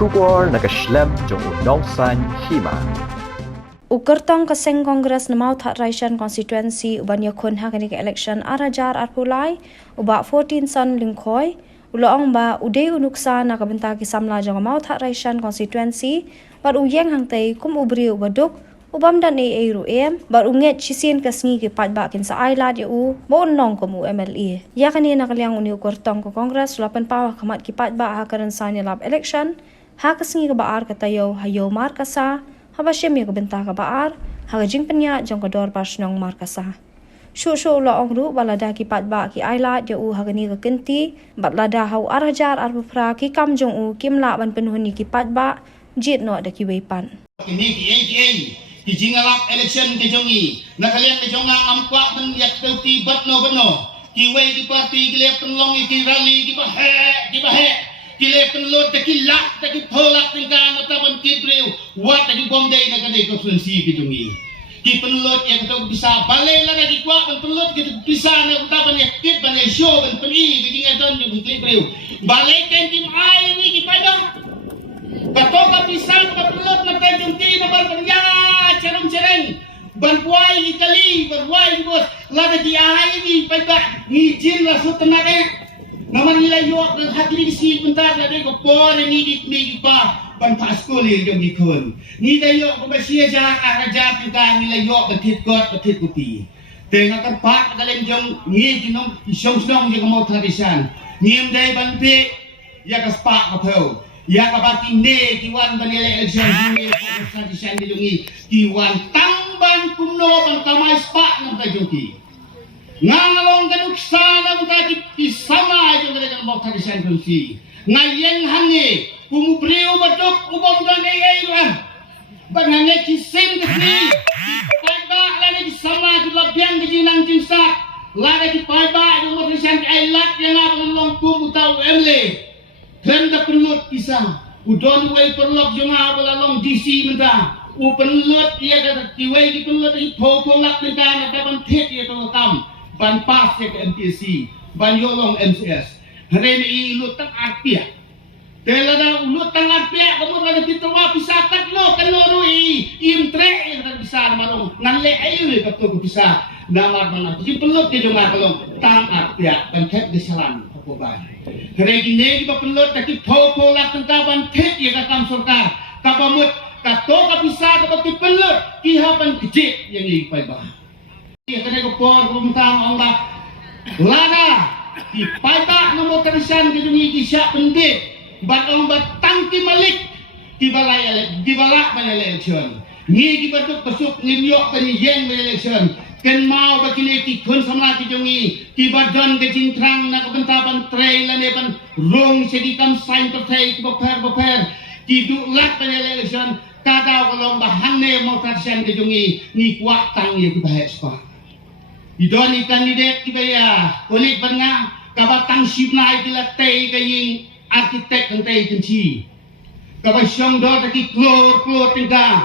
Shubor nakaslem jong unongsan hima. Ukertong kaseng Kongres namau That Raishan constituency uban yakun hakani ke election arajar arpulai uba 14 son lingkoi uloong ba uday unuksa nakabenta ki samla jong mau That Raishan constituency bar uyeng hangtei kum ubri ubaduk ubam dan e ruem bar unget chisin kasngi ki patba kin sa ailat yu bon nong komu MLA yakani nakaliang uni ukertong ko Kongres lapan pawa kamat ki patba hakaran sanya lab election hakasngi ka baar katayo hayo markasa habasya mi kabenta ka baar hagajing penya jong kador pasnong markasa shu lo ongru balada ki patba ki aila je u hagani ka kenti batlada hau arajar arpra ki kam jong u kimla ban penhuni ki patba jit no da ki weipan kini ki ATA ki jingalap election ke jongi nakalian ke jonga amkwa ben yak ti batno ki wei ki parti ki le penlong ki rally ki bahe kile penlot taki lak taki tholak tingkan atapan kibreu wat taki bomdai na kadai konstituensi ki jongi ki penlot yang to bisa balai la ki kwa penlot ki bisa na utapan ya kit ban ya show ban peni ki ngadon ki kibreu balai kan tim ai ni ki pada kato ka bisa ka penlot na tay jongi na bal panya cerong cereng ban puai ki kali ban puai bos la ki ai ni pada ngijin la sutenake naman nila yok ng hati ni si bentar dari ko por ni di pa ban paskul ni jom dikon ni dayo ko basia ja araja kita nila yok betit kuti tengah tempat kalian jom ni ginom isong snong je mau tradisan niem dai ban pe ya ka spa ko thau ya ka bati ne kiwan ban election ni tradisan di jongi kiwan tamban kuno ban kamai spa ng tajuki ngalong kanuk sana mutaki pisama aja mereka mau tradisi kunci ngayeng hange kumubreu batuk ubom dan eiruan bangange kisim kesini paiba lagi sama juga biang kejinang jinsa lagi paiba yang mau tradisi ailat yang abang long kumutau emle dan tak perlu pisah udon way perlok jonga bala long DC menta upenlut ia kata kiwai di penlut di popolak menta dapat tet ia tu kam ban pas ke MTC ban yolong MCS hari ni ulut tang arpia telada ulut tang arpia kamu ada kitwa pisakat lo kanori imtre yang bisa marong nalle ayu le kapto bisa namar mana ji pelot ke jonga kalong tang arpia dan tet desalan apa ban hari ni ba pelot taki popo lak tangkaban tet ya ka kam surkar kapamut kato ka bisa ka pelot kihapan kecil yang ni pai ba kena ko por rumtang Allah lana di pada nomor tradisan ke dungi kisah penting bat orang bat tangki malik di balak pada election ni di batuk pesuk limyok tani yen pada election ken mau bakile ti kun sama ti dungi di badan ke cintrang na kebentapan trail lane pan rong sedikam sign pertai boper di dulak pada election kada kolong bahane mau tradisan ke dungi ni kuat tang ye ku bahas pa idoni kandidat kibaya kulit banga kabatang sibnai kila tei kaying arkitek ng tei kenci kabasyong do taki klor tingka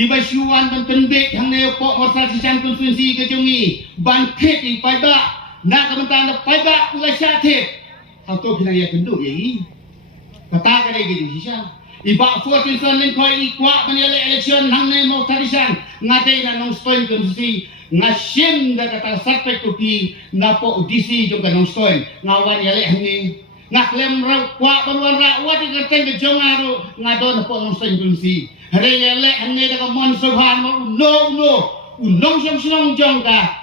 kibasyuan ban penbek hang ne po morsa sisan konstituensi kejungi ban ket ing paiba na kabentan paiba kula syathet atau binaya kendu ye kata kare gitu sisa iba 14 son len koi ikwa ban election hang ne mo tradisan ngate na nong stoin konstituensi ngasim da kata sarpek kuki napo udisi juga nong stoin ngawan yale hanging ngaklem ra kwa banwan ra wa di kerten ke jongaru ngadon po nong stoin kunsi hare yale hangne da mon subhan no unong som jongka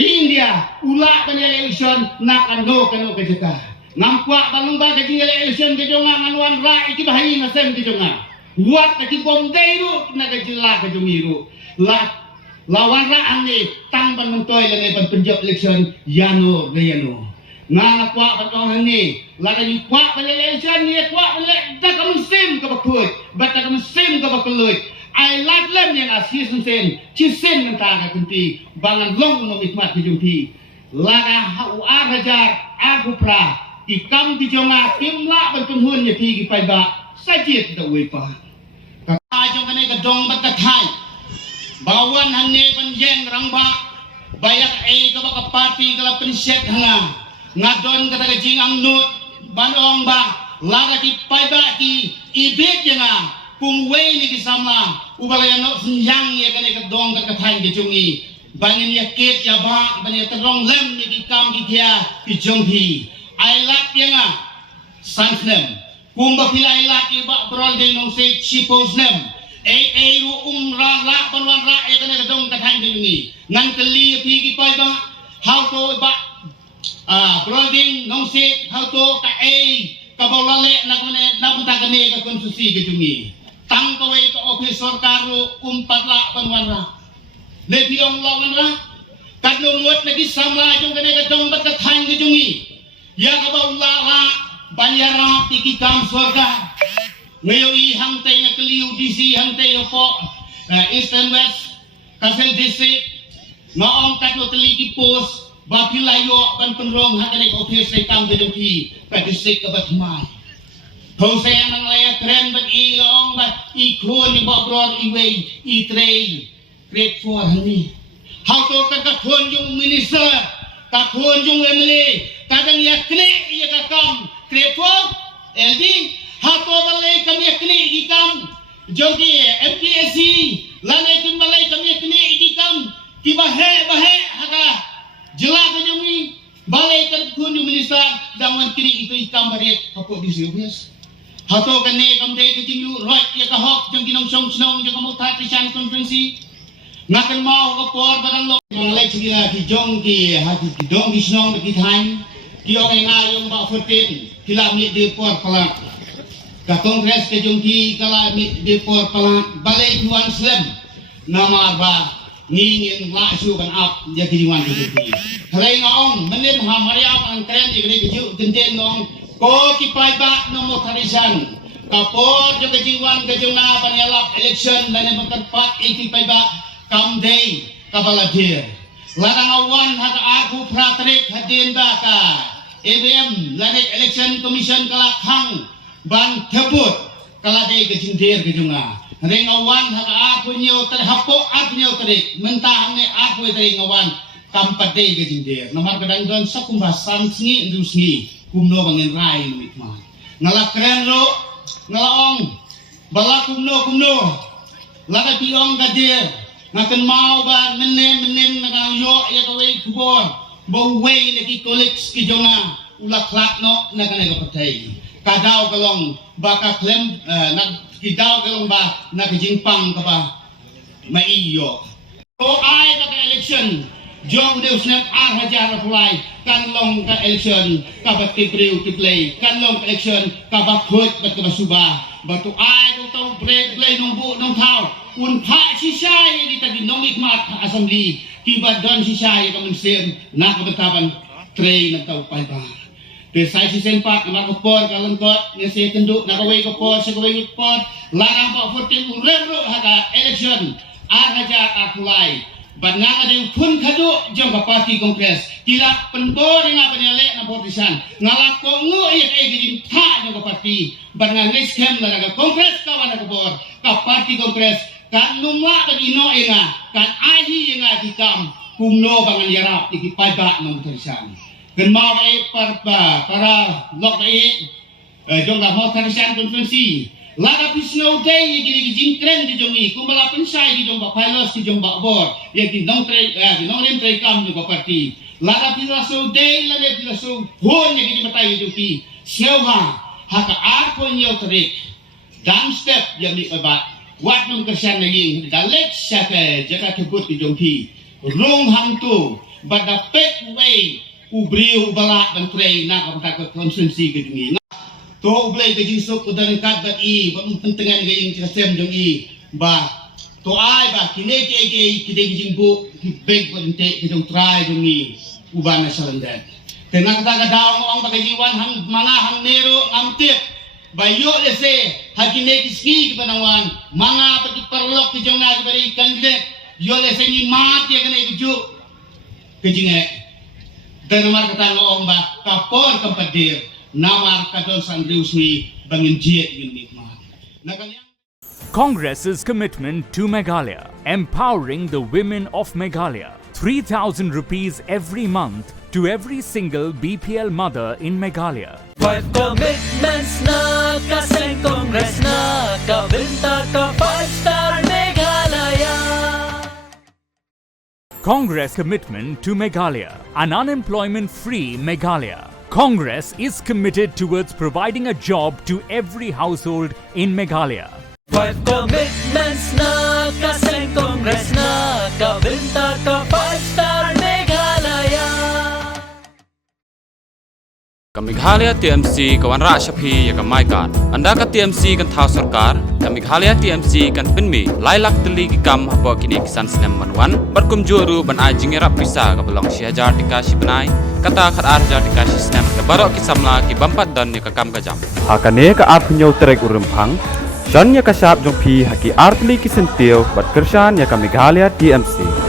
India ula ban election nakano kano ke jeka ngampwa balumba ke election ke jonga nganwan ra iki bahai ngasem ke jonga wat ke bomdeiru na ke jila ke jongiru la lawan raan ni tangban mentoy lene ban penjab election yano reyano nga kwa batong ni lagi kwa ban election ni kwa ban da ka musim ka bakut bat ka musim ka bakulut ai lat lem yang asis sen cisen menta ka kunti bangan long no mikmat ki jumpi laga hau arajar agupra ikam di jonga kimla ban penghun ye pi ki paiba sajit da we pa ka ajong kanai ka dong bat ka thai bawan hangne panjeng rangba bayak ka baka party kala penset hanga ngadon kata kajing ang nut banong ba lara ki paiba ki ibet yang kumwei ni ki samla ubalaya no senjang ya kane ka dong ka thai ki chungi bangin ya ket ya ba bani terong lem ni ki kam ki thia ki jonghi ai lak yang sanflem kumba pila ai lak ki ba brol de nong se chipos nem ai ru ra la panwan ra ya kane ka dong ka thai ki chungi ngan kali pi ki paiba how to ba branding nong se how to ka kabalale na kone na punta kane ka konstitusi ke jungi tang kawai ka office sarkar kumpatla panwanra le piong lawanra kadno muat lagi samla jong kane ka dong ka thang ke jungi ya kabalala banyara tiki kam sarkar ngayo I hangte nga kaliu DC hangte po East and West Kasel District maong kadno teliki post Bapilayo ban penrong hakane office sa kam de joki patisik ka batmay Jose nang laya kren bat ilong bat ikon ni bobrod iway itrey grade 4 hani how to ka khon yung minister ka khon yung MLA kadang yakne ya ka kam grade 4 LD how to balay kami yakne ikam joki MPSC lanay kun balay kami yakne ikam kibahe bahe haka Jelas saja ni balai terkun di minister dawan kini itu ikam baret apa di serius. Hato kene kam dei kecing right ya kahok jang kinong song snong jang kamu tak tisan konferensi. Ngakan mau ke por barang lo balai cina ki jong ki hati ki dong ki snong ki thain ki orang ngayong ba foten kila mi de por pala. Ka kongres ke jong ki kala mi de por pala balai tuan slam nama ba ngingin lasu kan up dia kiwan itu hari ngong menin ha mariam ang kren di gede keju tenten ngong ko ki pai ba no mo tharisan kapor jo kejiwan kejuna panyalap election dan bertempat iki pai ba kam day kabaladir larang awan ha aku pratrik hadin ba ka EBM lanek election commission kalakhang ban thebut kala day kejindir kejunga Rengawan hak aku nyo terhapok aku nyo terik mentah ne aku terik ngawan kampadai gejindir nomor kadang don sakumbasan sngi ndu sngi kumno bangin rai mikma ngala keren ro ngalaong bala kumno lada piong gadir ngaken mau ba menen nang yo ya kawai kubor bo wei lagi koleks ki jona ulak lakno nakane ka patai kadau kalong baka klem nak kidao kalong ba nakajingpang ka ba maiyo o ay ka election jong deus net hajar apply kanlong ka election ka bati priu play kanlong election ka bakhot bat ka basuba batu ay to break play nung bu nung tao un pha sisay di tagi nong ikmat assembly tiba don sisay ka munsem nakabataban train ng tao pa Desai si sempat nak kepor kalengkot ngesi kenduk nak kawai kepor sekawai kepor larang pak fotin urero haka election hajar akulai banang ada pun kaduk jam parti kongres kila penbor dengan penyalek na politisan ngalako ngu ya kai gijin ta jam parti banang ngeskem laraga kongres kawan nak kepor ka parti kongres kan lumwa bagi no enga kan ahi enga dikam kumno bangan yarap ikipai bak nom politisan Gemau para lok jong la mo tharisan konferensi laga pisno day gini jingkren di jongi kumbala pensai di jong ba pilos di jong ba bor ye di nong tre di nong rem tre kam di parti laga pilaso day laga pilaso hon ye gini batai joki sewa haka arko nyo trik dan step yang di ba wat nong kersan lagi dalek sate jaka tebut di jongki rong hang tu bada pek way ubriu balak dan trei nak apa konsumsi ke jungi to ublai ke jinsuk udan kat bat I ba pentengan ke yang kasem jungi ba to ai ba kine ke kide jingbu beg pente ke jong trai jungi ubana salandan tenang ta daw ong ba jiwan hang mga hang nero amtip bayo lese hakine kiski ke panawan mga pati perlok ke jonga ke bari kandidat yo lese ni mat ya kene keju ke jinge dan nomor kata ngomong ba kapor kempadir namar kadon sandrius ni bangin jiet yun nikmat. Congress's commitment to Meghalaya, empowering the women of Meghalaya. 3,000 rupees every month to every single BPL mother in Meghalaya. Fight commitment. commitments na kaseng Congress na kabinta ka 5-star Meghalaya. Congress commitment to Meghalaya, an unemployment-free Meghalaya. Congress is committed towards providing a job to every household in Meghalaya. 5 commitments na kaseng Congress na kabinta ka 5-star Meghalaya. Meghalaya TMC kawan Rakshapi ya kamai kan anda ka TMC kan thau sarkar Meghalaya TMC kan pinmi lailak teli ki kam hapo kini kisan sinem manwan barkum juru ban ajingera pisa ka belong sihajar tika sibenai kata khat arjar tika sinem ka barok ki samla ki bampat dan ni ka kam ka jam Hakane ka apnyo trek urumphang John ya ka sap jong phi haki artli ki sentio bat kershan ya ka Meghalaya TMC